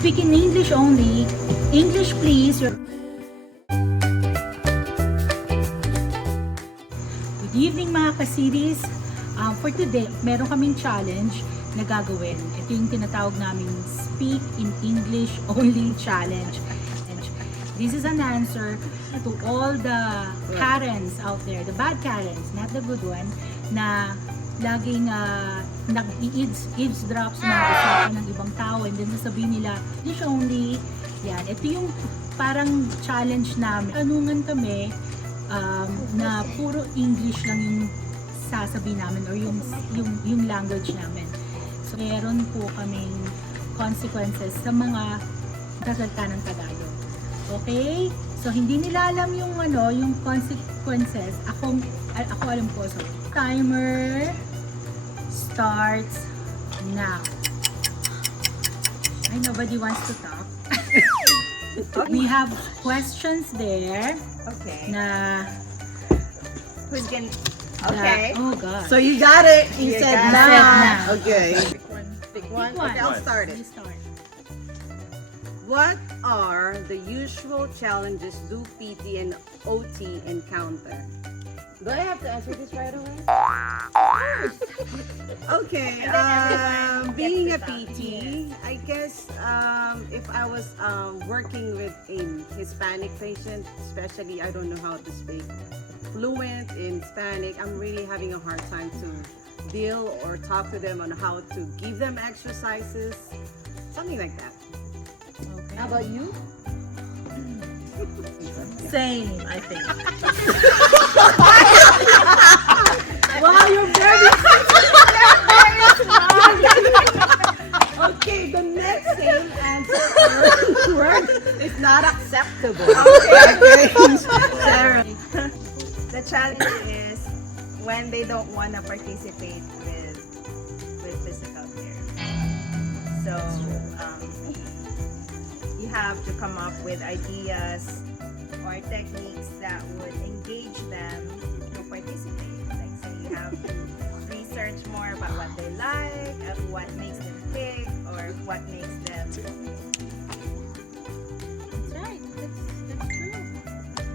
speak in English only. English please. Good evening mga ka-series. For today, meron kaming challenge na gagawin. Ito yung tinatawag namin Speak in English Only Challenge. And this is an answer to all the Karens out there, the bad Karens, not the good one, na laging nag-eavesdrop sa mga usapan ng ibang tao and then sasabihin nila, English only. Yan, ito yung parang challenge namin. Tanungan kami na puro English lang yung sasabihin namin or yung language namin. So, meron po kaming consequences sa mga sasalita ng Tagalog. Okay? So, hindi nila alam yung yung consequences. Ako alam po. So, timer starts now. Ay, nobody wants to talk. We have questions there. Okay. Na Who's gonna... Okay. oh God. So you got it. You You said got nah. it. Okay. Pick one. one. Okay, I'll start it. You start. What are the usual challenges do PT and OT encounter? Do I have to answer this right away? Okay. And then everyone Being a gets to talk. PT, I guess if I was working with a Hispanic patient, especially I don't know how to speak fluent in Hispanic, I'm really having a hard time to deal or talk to them on how to give them exercises, something like that. Okay. How about you? Same, I think. Wow, you're very Okay, the next same answer word is not acceptable. Okay. Sarah. The challenge is when they don't want to participate with physical care. So you have to come up with ideas or techniques that would engage them to participate. Like say you have to research more about what they like, what makes them tick, or what makes them That's right. That's true.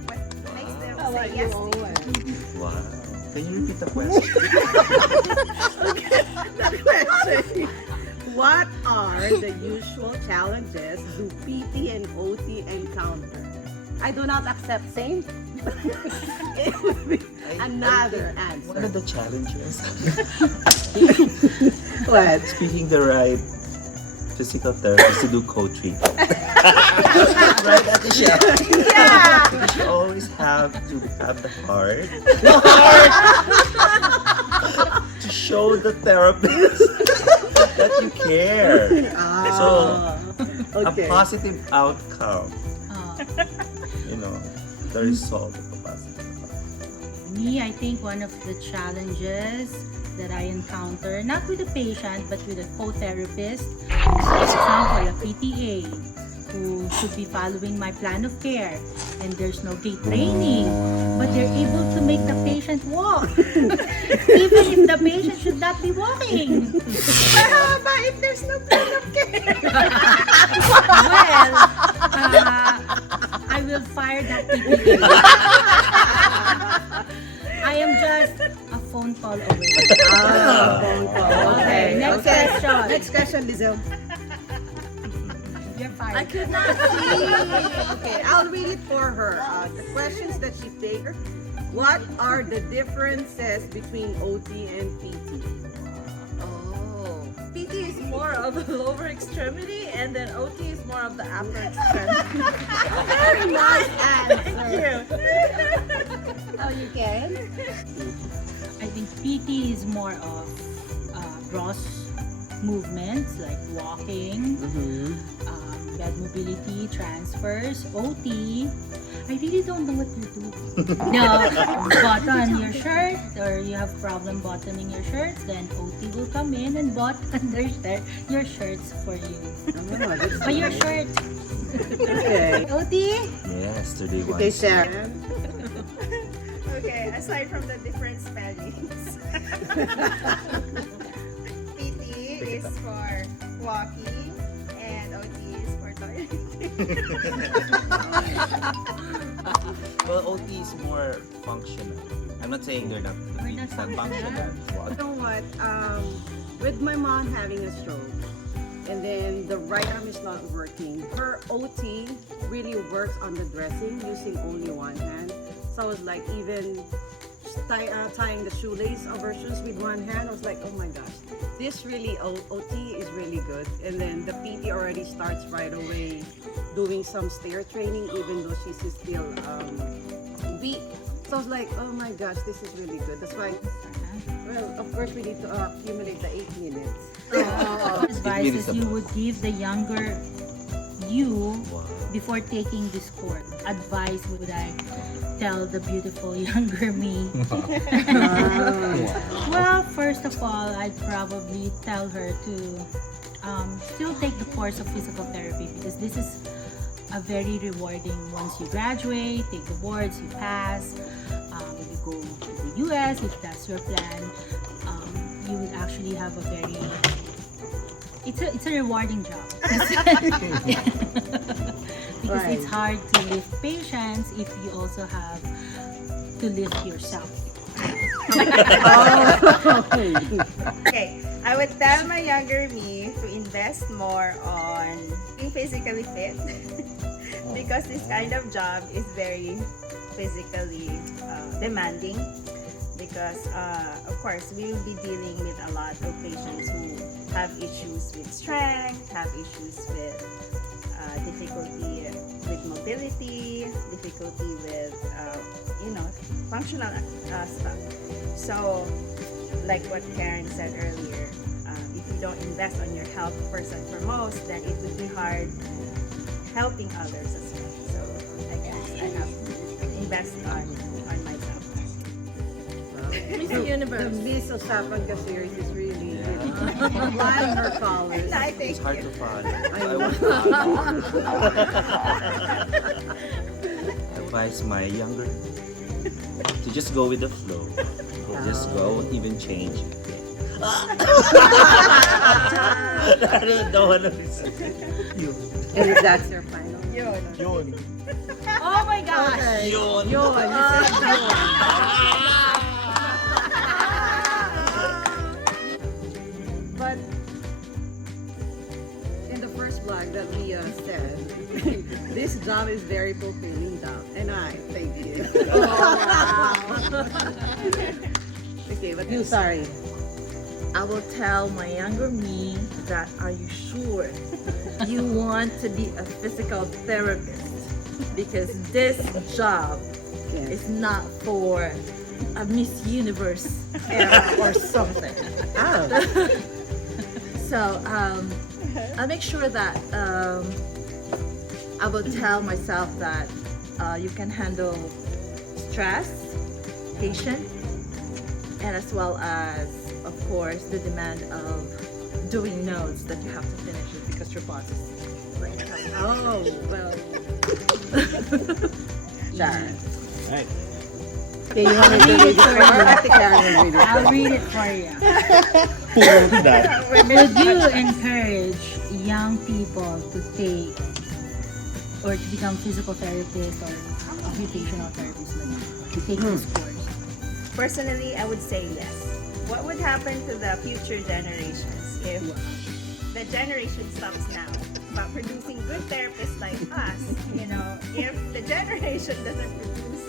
what makes them How say about yes you, to you. Owen? Wow. Can you repeat the question? The question. What are the usual challenges do PT and OT encounter? I do not accept same. It would be another What answer. are the challenges? What? Speaking the right physical therapist to do co-treatment. Right at the shell. Yeah. You always have to have the heart. To show the therapist that you care. Ah, okay. A positive outcome. Uh, You know, the result of a positive outcome. Me, I think one of the challenges that I encounter, not with a patient, but with a co-therapist, for example, a PTA, who should be following my plan of care, and there's no gait training, but they're able to make the patient walk, even if the patient should not be walking. But how about if there's no plan of care? Well, I will fire that PTA. I am just a phone call away. Phone call. Okay, next question. Next question, Lizelle. You're fired. I could not see. Okay, I'll read it for her. The questions that she takes. What are the differences between OT and PT? Oh. PT is more of the lower extremity and then OT is more of the upper extremity. Very nice Thank answer. you. Oh, you can? I think PT is more of gross movements like walking, bed mobility, transfers. OT, I really don't know what you do. No, button your shirt or you have problem buttoning your shirts, then OT will come in and button your shirts for you. Or your shirt. Okay. OT? Yes, today one. Okay, Sarah. Okay, aside from the different spellings, PT is for walking and OT is Well, OT is more functional. I'm not saying they're not. We're not It's functional. You know what? With my mom having a stroke, and then the right arm is not working, her OT really works on the dressing using only one hand. So I was like, even tying the shoelace of her shoes with one hand, I was like, oh my gosh, this really OT is really good. And then the PT already starts right away doing some stair training, even though she's still weak. So I was like, oh my gosh, this is really good. That's why, well, of course, we need to accumulate the 8 minutes. Advices you would give the younger you Wow. before taking this course? Advice would I tell the beautiful younger me? Well, first of all, I'd probably tell her to still take the course of physical therapy, because this is a very rewarding. Once you graduate, take the boards, you pass, if you go to the US, if that's your plan, you would actually have a very, it's a rewarding job. Because Right. it's hard to lift patients if you also have to lift yourself. Okay, I would tell my younger me to invest more on being physically fit because this kind of job is very physically demanding, because of course we will be dealing with a lot of patients who have issues with strength, have issues with difficulty with mobility, difficulty with functional stuff. So like what Karen said earlier, if you don't invest on your health first and foremost, then it would be hard helping others as well. So I guess I have to invest on myself. Miss The Universe. Miss Usapang series is really flying her colors. I think It's hard to find. I advise my younger to just go with the flow. Just go, won't even change. I don't know what to say. And that's your final. Yun. Oh my gosh! Yun. Yun. But in the first vlog that Leah said, this job is very fulfilling job, and I thank you. Okay, but you sorry. I will tell my younger me that, are you sure you want to be a physical therapist? Because this job Yes. is not for a Miss Universe era or something. Oh. So I'll make sure that I will tell myself that you can handle stress, patience, and as well as, of course, the demand of doing notes that you have to finish it because your boss is like, Oh, well. Sharon. Right. Okay, you want me to read it for you? I think Karen will read it. I'll read it for you. Who wrote that? Would you encourage young people to take or to become physical therapists or occupational therapists to take this course? personally, I would say yes. What would happen to the future generations if the generation stops now about producing good therapists like us? You know, if the generation doesn't produce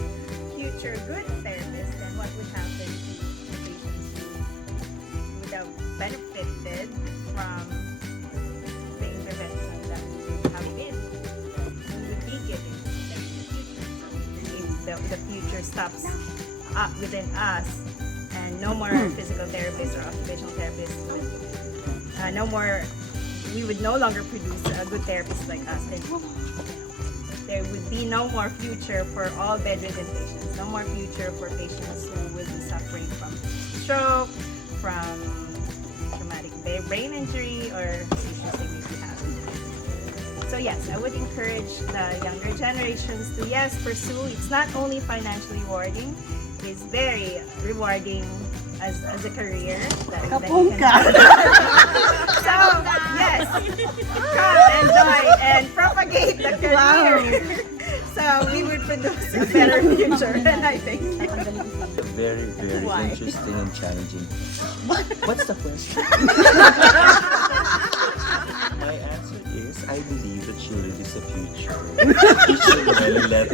future good therapists, then what would happen to the patients who would have benefited from the intervention that we would have been, we would be giving them in the future? So if the future stops up within us, and no more physical therapists or occupational therapists, no more, we would no longer produce good therapists like us, then there would be no more future for all bedridden patients, no more future for patients who will be suffering from stroke, from traumatic brain injury, or issues they may be having. So yes, I would encourage the younger generations to, yes, pursue. It's not only financially rewarding, it is very rewarding as a career. That you can so yes, come and join and propagate the career. So we would produce a better future, and I think. Very, very Why? interesting and challenging. What's the question? My answer is, I believe that children is the future. We should really let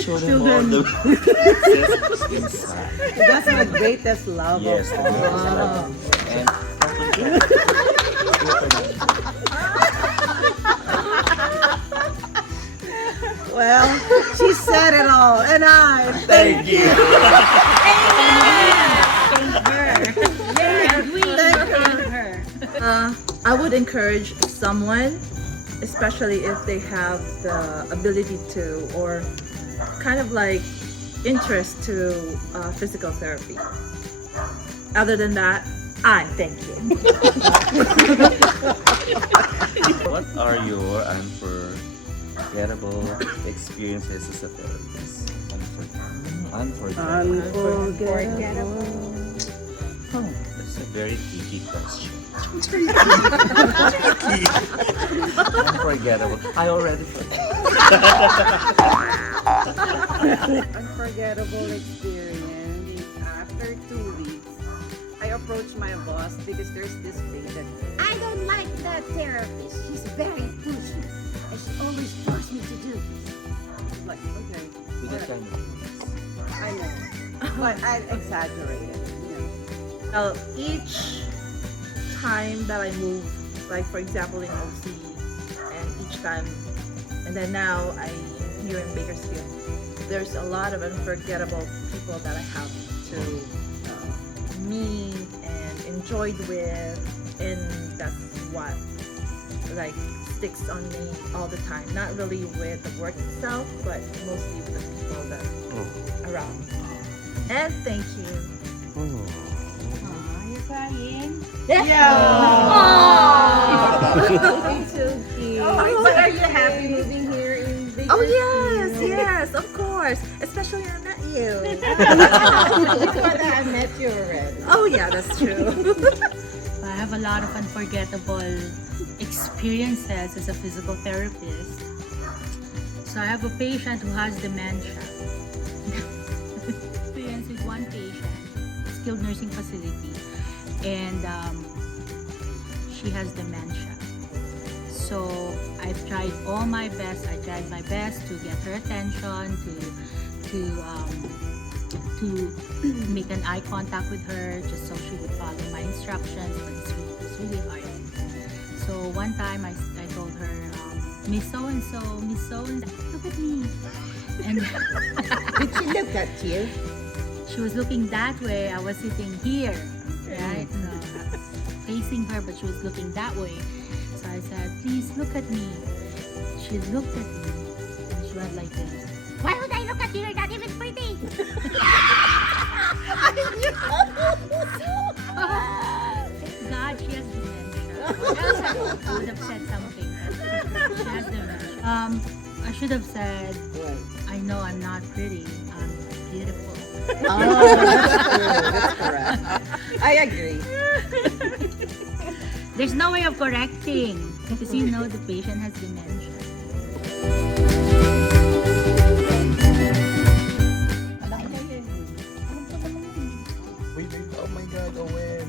show them all the best inside. That's my greatest love. Yes, the greatest love. And Well, she said it all, and I thank you. I would encourage someone, especially if they have the ability to, or kind of like interest to physical therapy. Other than that, I thank you. What are your unforgettable experiences as a therapist? Unforgettable. unforgettable. Oh, that's a very tricky question. Unforgettable. I already forgot. Unforgettable experience. After 2 weeks, I approached my boss because there's this thing that I don't like that therapist. She's very pushy, and she always forces me to do this. I'm like, okay, With that kind of voice. I know, but I exaggerated. You know. Well, each time that I move, like for example in OC, and each time, and then now I'm here in Bakersfield, there's a lot of unforgettable people that I have to meet and enjoyed with, and that's what like sticks on me all the time. Not really with the work itself, but mostly with the people that around me. And thank you. Are you crying? It's so cute. But are you happy moving here in Bakersfield? Oh yes, yes, of course. Especially I met you. Before that, I met you already. Oh yeah, that's true. I have a lot of unforgettable experiences as a physical therapist. So I have a patient who has dementia. Experience with one patient, skilled nursing facility, and she has dementia. So I've tried all my best. I tried my best to get her attention, to make an eye contact with her, just so she would follow my instructions. But it's really hard. So one time I told her, Miss So and So, look at me. And Did she look at you? she was looking that way. I was sitting here, right? So I was facing her, but she was looking that way. So I said, please look at me. She looked at me and she went like this. Why would I look at you? You're not even pretty. God, she has dementia. I would have said something. She has dementia. I should have said, I know I'm not pretty. I'm beautiful. Oh, that's true. That's correct. I agree. There's no way of correcting because you know the patient has dementia. Wait, oh my God, Owen.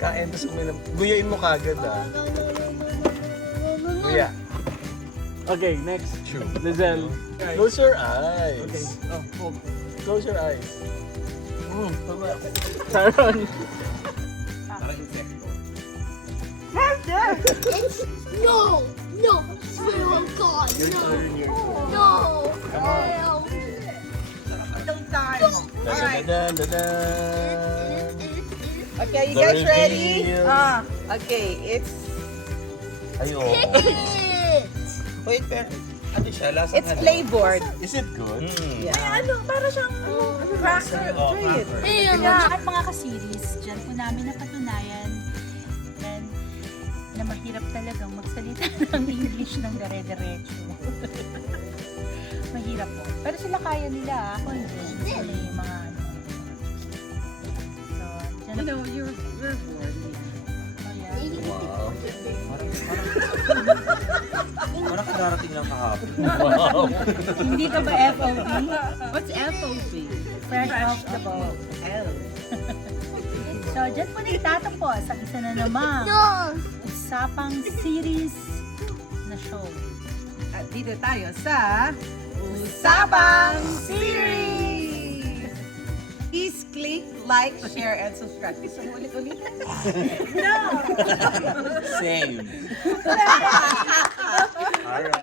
Kain, tapos uminom. Guyain mo kagad ah. Guya. Okay, next. Lizelle, close your eyes. Okay. Oh, close your eyes. Sharon. No, swear on God, no. Hell. Dadan, dadan. Okay, you The guys ready? reveal. Okay, it's Ayo. Wait, pero ano siya? Lasang it's flavored. Is it good? Yeah. Ano, para siyang cracker. Try it. At mga ka-series, dyan po namin napatunayan and na mahirap talagang magsalita ng English ng dere-derecho. Mahirap po. Pero sila kaya nila, ako hindi. Sila yung mga ano. So, dyan You know, you're bored. Oh, yeah. Wow. lang kahapon. Hindi ka ba FOB? What's FOP? Fresh off the boat. So, dyan po na itatapos ang isa na namang No. Usapang series na show. At dito tayo sa Usapang Series! Please click like, share, and subscribe. Gusto mo ulit-ulit? Same. Alright.